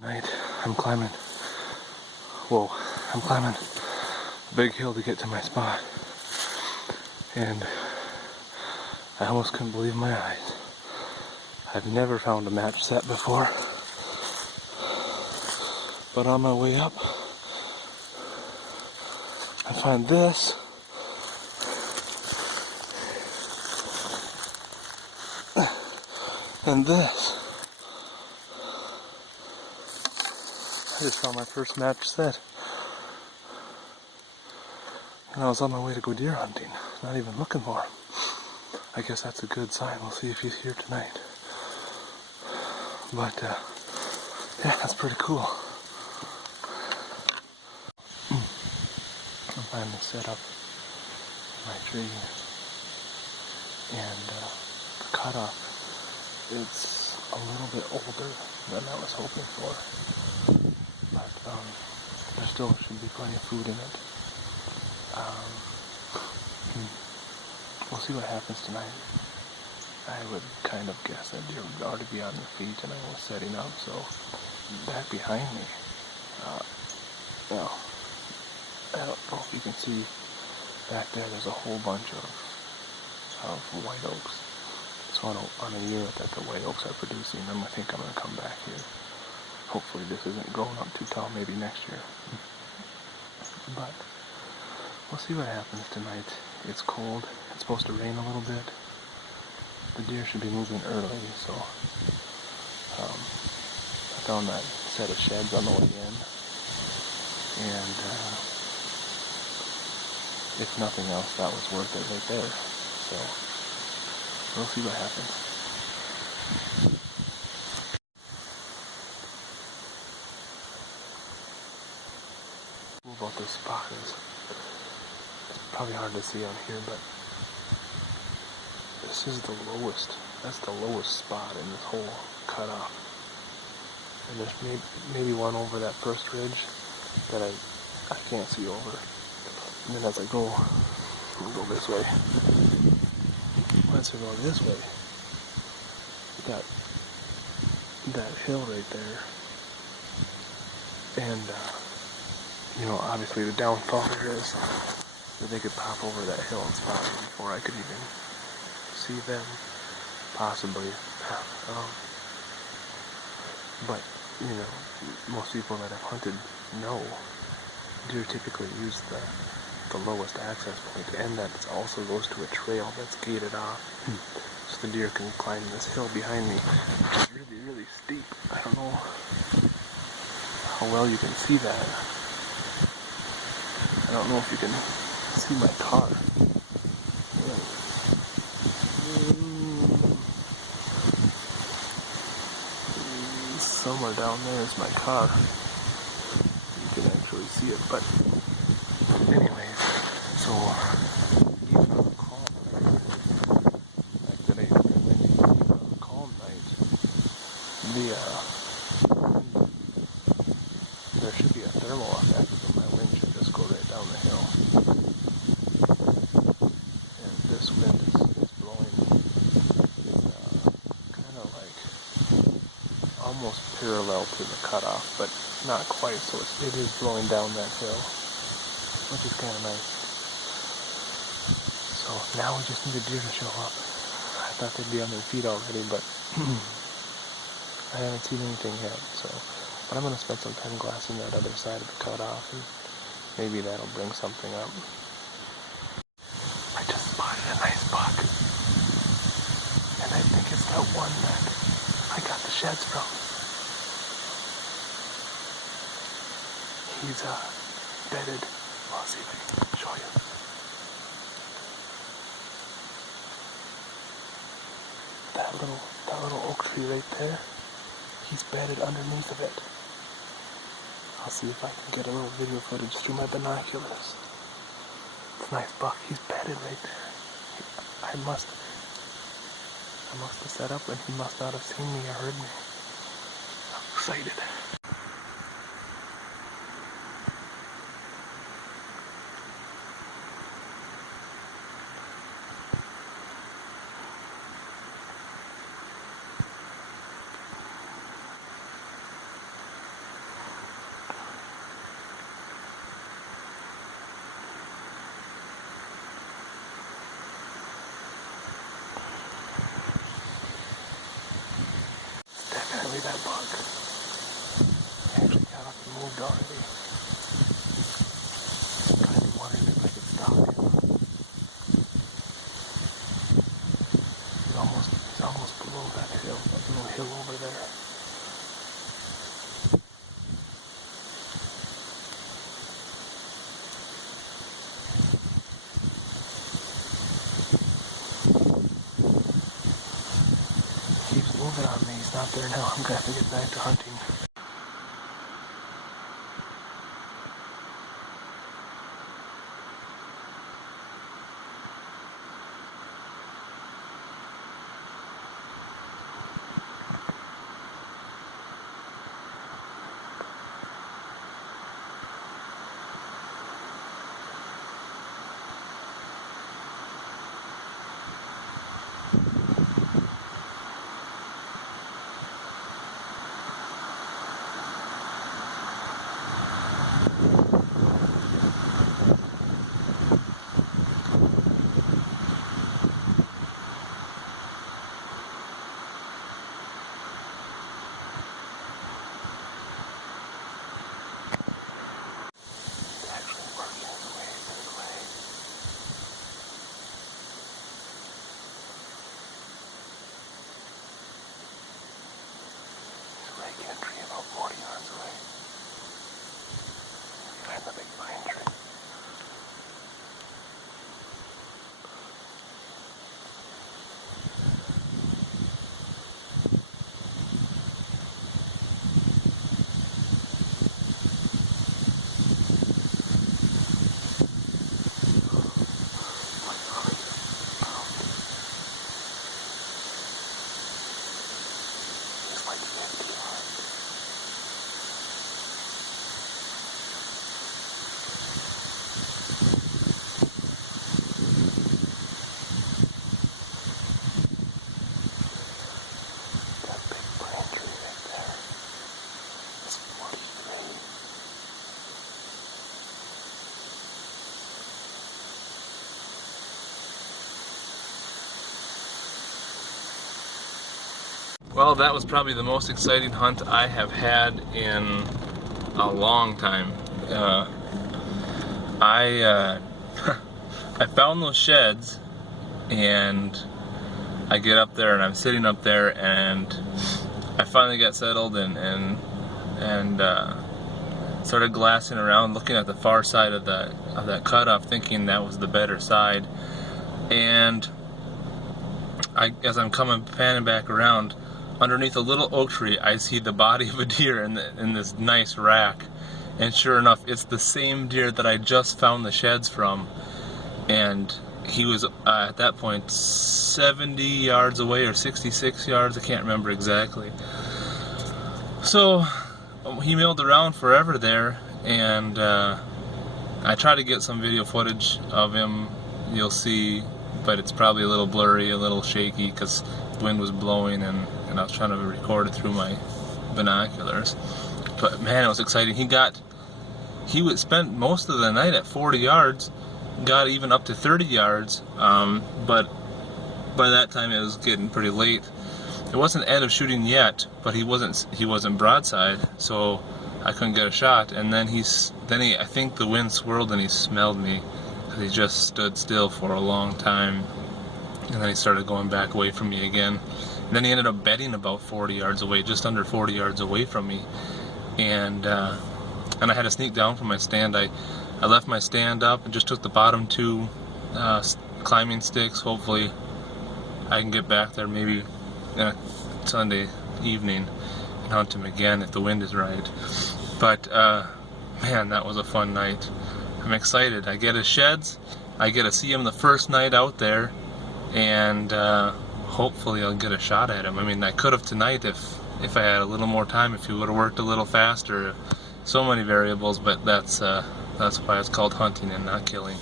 Night, I'm climbing a big hill to get to my spot, and I almost couldn't believe my eyes. I've never found a match set before, but on my way up, I find this, and this. I just found my first match set, and I was on my way to go deer hunting, not even looking for him. I guess that's a good sign. We'll see if he's here tonight. But yeah, that's pretty cool. I'm finally set up my tree, and the cutoff, it's a little bit older than I was hoping for, but there still should be plenty of food in it. We'll see what happens tonight. I would kind of guess that deer would already be on their feet, and I was setting up, so back behind me, now, I don't know if you can see back there, there's a whole bunch of white oaks. So on a year that the white oaks are producing them, I think I'm going to come back here. Hopefully this isn't growing up too tall, maybe next year. But we'll see what happens tonight. It's cold. It's supposed to rain a little bit. The deer should be moving early, so I found that set of sheds on the way in. And if nothing else, that was worth it right there. So we'll see what happens. About this spot is, it's probably hard to see on here, but this is the lowest. That's the lowest spot in this whole cutoff. And there's maybe one over that first ridge that I can't see over. And then as I go this way. Once I go this way, that hill right there, and obviously the downfall there is that they could pop over that hill and spot me before I could even see them, possibly. But most people that have hunted know deer typically use the lowest access point, and that also goes to a trail that's gated off, so the deer can climb this hill behind me, which is really, really steep. I don't know how well you can see that. I don't know if you can see my car. Somewhere down there is my car. You can actually see it, but anyways, so even on a calm night, like today, even on a calm night, there should be a thermal effect, but my wind should just go right down the hill. And this wind is blowing. It's kind of like almost parallel to the cutoff, but not quite, so it is blowing down that hill, which is kind of nice. So now we just need a deer to show up. I thought they'd be on their feet already, but I haven't seen anything yet, but I'm going to spend some time glassing that other side of the cutoff, and maybe that'll bring something up. I just spotted a nice buck, and I think it's that one that I got the sheds from. He's bedded. I'll see if I can show you. That little oak tree right there, he's bedded underneath of it. I'll see if I can get a little video footage through my binoculars. It's a nice buck. He's bedded right there. I must have set up, and he must not have seen me or heard me. I'm excited. already. Kind of wondering if I could stop him. He's almost below that hill, that little hill over there. Keeps moving on me. He's not there now. I'm gonna have to get back to hunting. Entry about 40 yards away. Behind the big pine tree. It's like 50 yards. That big pine tree right there. It's 43. Well, that was probably the most exciting hunt I have had in a long time. I found those sheds, and I get up there and I'm sitting up there, and I finally got settled and started glassing around, looking at the far side of that cutoff, thinking that was the better side. And as I'm panning back around, underneath a little oak tree, I see the body of a deer in this nice rack. And sure enough, it's the same deer that I just found the sheds from. And he was, at that point, 70 yards away, or 66 yards, I can't remember exactly. So, he milled around forever there, and I tried to get some video footage of him, you'll see, but it's probably a little blurry, a little shaky, because the wind was blowing, and I was trying to record it through my binoculars. But man, it was exciting. He would spend most of the night at 40 yards, got even up to 30 yards, but by that time it was getting pretty late. It wasn't end of shooting yet, but he wasn't broadside, so I couldn't get a shot. And then I think the wind swirled and he smelled me, because he just stood still for a long time, and then he started going back away from me again. And then he ended up bedding about 40 yards away, just under 40 yards away from me, and I had to sneak down from my stand. I left my stand up and just took the bottom two climbing sticks. Hopefully I can get back there maybe Sunday evening and hunt him again if the wind is right. But man, that was a fun night. I'm excited. I get his sheds, I get to see him the first night out there, and hopefully I'll get a shot at him. I mean, I could have tonight if I had a little more time, if he would have worked a little faster. So many variables, but that's why it's called hunting and not killing.